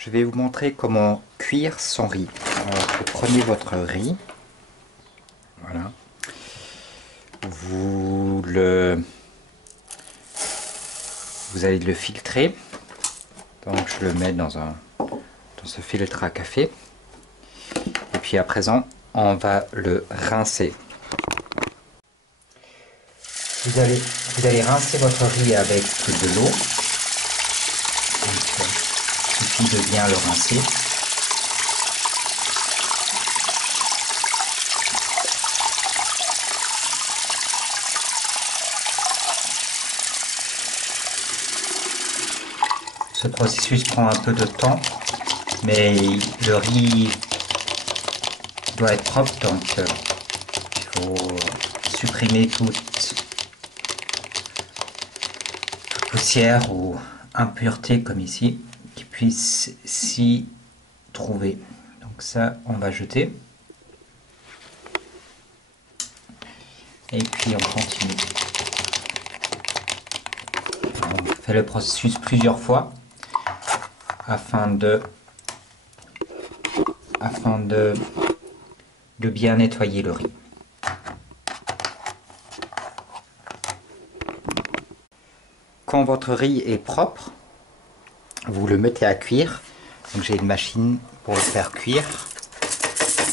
Je vais vous montrer comment cuire son riz. Alors, vous prenez votre riz, voilà, vous allez le filtrer. Donc je le mets dans ce filtre à café. Et puis à présent, on va le rincer. Vous allez rincer votre riz avec de l'eau. Il suffit de bien le rincer. Ce processus prend un peu de temps, mais le riz doit être propre, donc il faut supprimer toute poussière ou impureté comme ici qui puisse s'y trouver. Donc ça, on va jeter. Et puis on continue. On fait le processus plusieurs fois afin de bien nettoyer le riz. Quand votre riz est propre, vous le mettez à cuire. Donc j'ai une machine pour le faire cuire.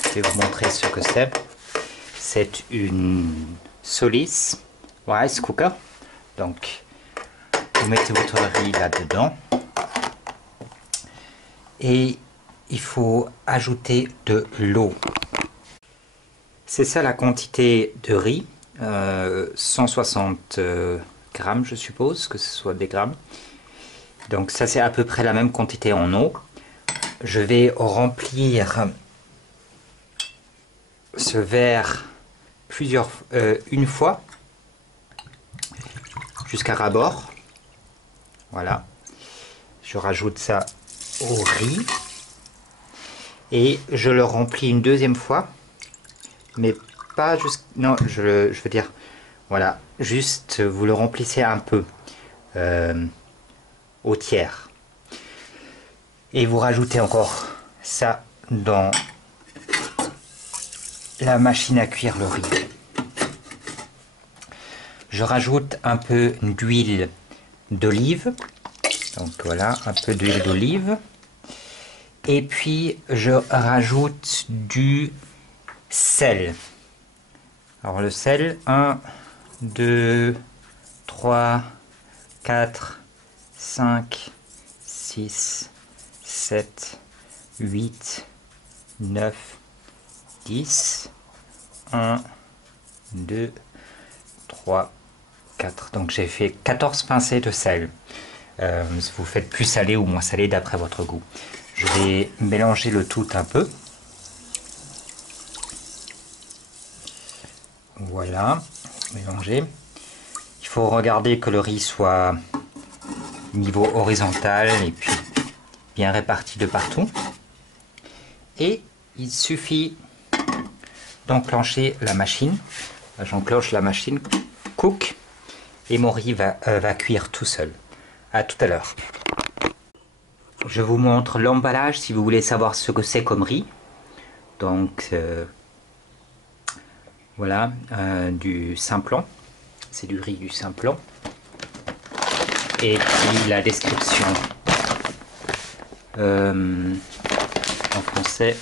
Je vais vous montrer ce que c'est. C'est une Solis rice cooker. Donc vous mettez votre riz là-dedans. Et il faut ajouter de l'eau. C'est ça la quantité de riz. 160 grammes, je suppose que ce soit des grammes. Donc ça c'est à peu près la même quantité en eau. Je vais remplir ce verre une fois jusqu'à ras-bord. Voilà. Je rajoute ça au riz et je le remplis une deuxième fois, mais pas juste, non, je veux dire, voilà, juste vous le remplissez un peu au tiers et vous rajoutez encore ça dans la machine à cuire le riz. Je rajoute un peu d'huile d'olive. Donc voilà, un peu d'huile d'olive. Et puis je rajoute du sel. Alors le sel, 1, 2, 3, 4, 5, 6, 7, 8, 9, 10, 1, 2, 3, 4. Donc j'ai fait 14 pincées de sel. Vous faites plus salé ou moins salé d'après votre goût. Je vais mélanger le tout un peu. Voilà, mélanger. Il faut regarder que le riz soit niveau horizontal et puis bien réparti de partout. Et il suffit d'enclencher la machine. J'enclenche la machine, cook, et mon riz va cuire tout seul. À tout à l'heure. Je vous montre l'emballage si vous voulez savoir ce que c'est comme riz. Donc voilà, du Simplon. C'est du riz du Simplon. Et puis la description en français.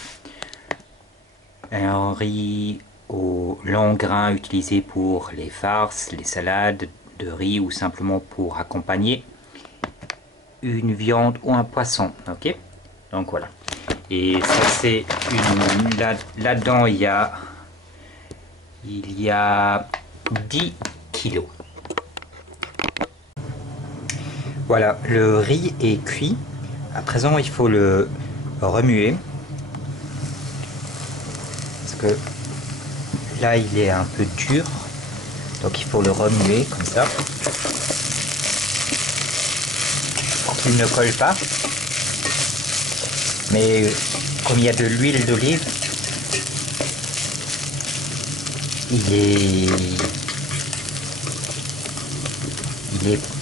Un riz au long grain utilisé pour les farces, les salades de riz ou simplement pour accompagner une viande ou un poisson. Ok, donc voilà. Et ça c'est une, là-dedans il y a 10 kilos. Voilà, le riz est cuit. À présent il faut le remuer parce que là il est un peu dur, donc il faut le remuer comme ça pour qu'il ne colle pas. Mais comme il y a de l'huile d'olive,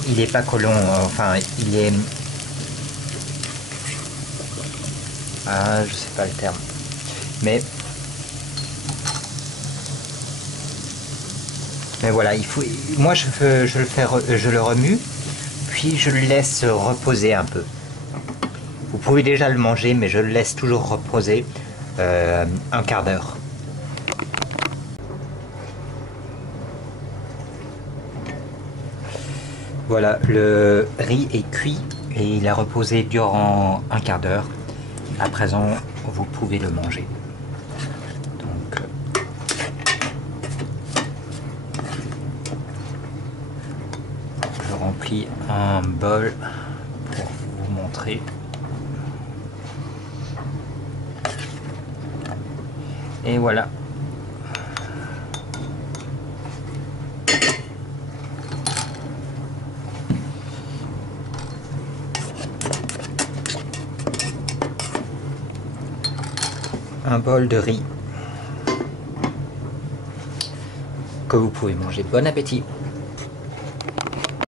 il est pas collant, enfin il Ah, je sais pas le terme. Mais voilà, il faut. Moi, je le remue, puis je le laisse reposer un peu. Vous pouvez déjà le manger, mais je le laisse toujours reposer un quart d'heure. Voilà, le riz est cuit et il a reposé durant un quart d'heure. À présent, vous pouvez le manger. Donc, je remplis un bol pour vous montrer. Et voilà. Un bol de riz que vous pouvez manger. Bon appétit!